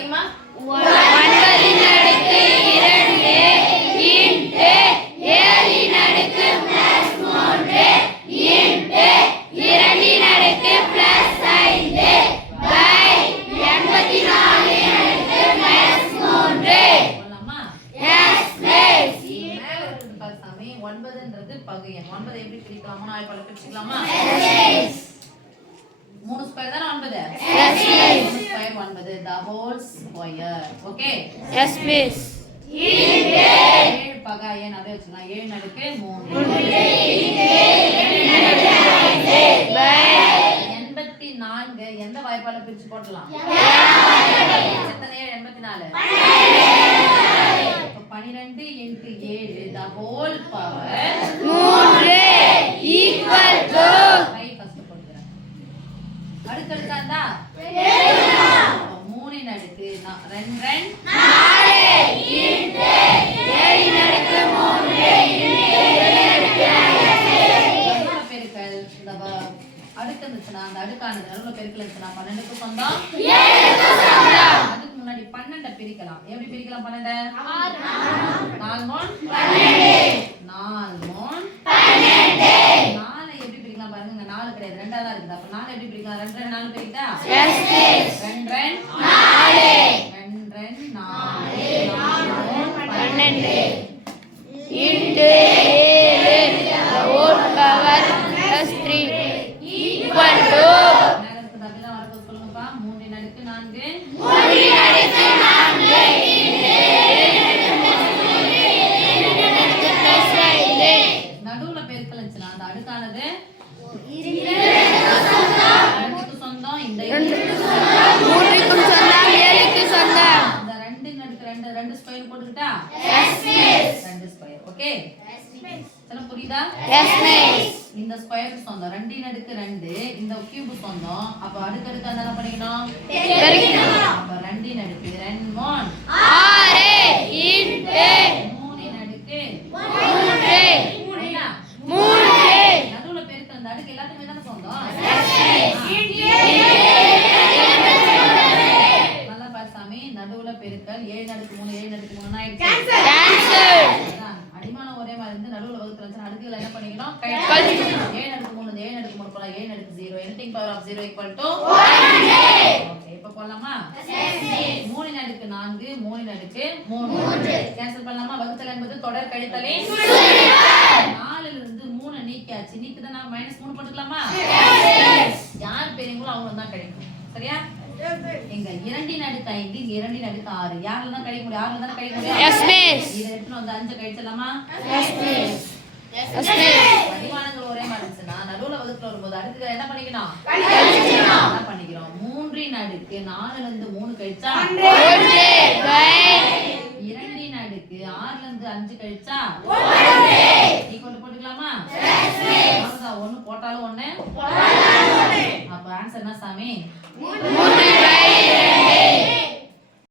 படிங்கம்மா. 9 அடுக்கு 2 இன்டு 7 அடுக்கு plus 3 into 2 அடுக்கு பிளஸ் 5 பை 84 அடுக்கு பிளஸ் 3. போலாமா? Yes miss. மேல இருக்குது பாரு சாமி. 9ன்றது பகு எண். 9 எப்படி பிரிக்கலாமா? நான் இப்ப பிரிச்சுக்கலாமா? 3 ஸ்கொயர் தான 9. Yes, miss. 3 square 9 the whole square. Okay. Yes miss. 7 பகா எண் அதே வச்சுக்கலாம். 7 அடுக்கு 3 பை 84 எந்த வாய்ப்பால பிரிச்சு போடலாம்? எத்தனை 84? அப்ப 12 into 7 the whole power 3 equal to 5 first போடுறேன். அடுத்தடுத்தாண்டா 3 இன் அடுக்கு 2 4 இன்டு 7 அடுக்கு 3 நடுவுல பெருக்கல் இந்த அடுக்கு இருந்துச்சுன்னா அந்த அடுக்கானது நடுவுல பெருக்கல் இருந்துச்சுன்னா 12க்கு சொந்தம் 7க்கு சொந்தம். அதுக்கு முன்னாடி 12 பிரிக்கலாம். எப்படி பிரிக்கலாம்? 12 4 3 12 4 எப்படி பிரிக்கலாம் பாருங்க. 4 கிடையாது, 2 தான் இருக்குது. அப்ப 4 எப்படி பிரிக்கலாம்? 2 4 பிரிக்கா? Yes miss. 2 4 2 4 12 into 7 the whole power plus 3 equal to மேல இருக்குது அப்படிதான் வரப்போகுது. சொல்லுங்கப்பா. 3 இன் அடுக்கு 4 3 அடுக்கு 4 இன்டு 7 அடுக்கு plus 5 நடுவுல பெருக்கல் இருந்துச்சுன்னா அந்த அடுக்கானது 2க்கு சொந்தம். இந்த 3க்கும் சொந்தம் 7க்கு சொந்தம். இந்த 2 இன் அடுக்கு 2 ஸ்கொயர் போட்டுக்கிட்டா எஸ் மிஸ். 2 ஸ்கொயர். ஓகே. சொல்ல புரியுதா? Yes miss. இந்த ஸ்கொயர் சொந்தம். 2 இன் அடுக்கு 2 இந்த கியூப் சொந்தம். அப்ப அடுக்கு என்ன பண்ணிக்கணும்? பெருக்கணும். அப்ப 2 இன் அடுக்கு 2 1 6 இன்டு 3 இன் அடுக்கு 3 என்ன? 3 நடுவுல பெருக்கல் அந்த அடுக்கு எல்லாத்துக்குமே தான சொந்தம். நல்லா பாரு சாமி. நடுவுல பெருக்கல் 7 அடுக்கு 3 7 அடுக்கு 3 ஆயிடுச்சு. கேன்சல். அதான். அடிமானம் ஒரே மாதிரி இருந்து நடுவுல வகுத்துல வச்சு அடுக்குல என்ன பண்ணிக்கணும்? கழிக்கணும். 7 அடுக்கு 3 7 அடுக்கு 3 போலாம். 7 அடுக்கு 0 anything power of 0 equal to 1. Okay. இப்ப போலாமா? 3 இன் அடுக்கு 4 3 இன் அடுக்கு 3 கேன்சல் பண்ணலாமா? வகுத்தல் என்பது தொடர் கழித்தலே 4 ல இருந்து 3 நீக்கியாச்சு. நீக்குதா நான் -3 போட்டுக்கலாமா? யார் பெரியங்களோ அவங்க தான் கழிக்கும். சரியா? எங்க 2 இன் அடுக்கு 5 இங்க 2 இன் அடுக்கு 6 யார்ல தான் கழிக்க முடியும்? 6ல தான் கழிக்க முடியும். Yes miss. இத எடுத்து வந்து 5 கழிச்சலாமா? Yes miss. Yes miss. பரிமாணங்கள் ஒரே மாதிரி இருந்துச்சுன்னா நடுவுல வகுத்துல வரும்போது அடுக்குல என்ன பண்ணிக்கணும்? கழிக்கணும். என்ன பண்ணிக்கிறோம்? 3 இன் அடுக்கு 4ல இருந்து 3 கழிச்சா 1 பை 2 இன் அடுக்கு 6ல இருந்து 5 கழிச்சா 1 ஈக்குவல் போட்டுக்கலாமா? Yes miss. அவ்வளவுதான். 1 போட்டாலும் 1 அப்ப ஆன்சர் என்ன சாமி? 3